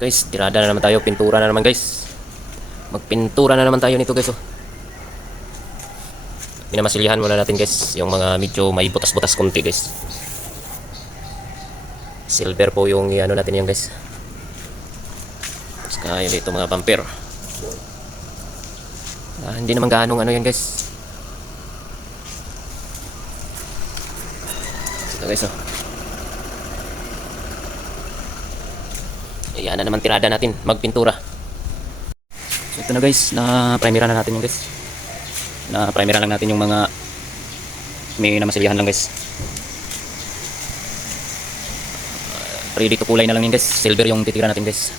Guys, tirada na naman tayo, pintura na naman guys. Magpintura na naman tayo nito guys oh. Minamasilyahan muna natin guys, yung mga medyo may butas-butas konti guys. Silver po yung ano natin yan guys. Saka yun dito mga bumper. Hindi naman gaanong ano yan guys. Ito guys oh. Ayan na naman tirada natin, magpintura. So ito na guys, na primera na natin yung guys. Na primera lang natin yung mga may namasilyahan lang guys. Ready to kulay na lang yun guys. Silver yung titira natin guys.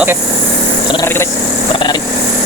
Okay. Sunod na natin guys. Bakit natin.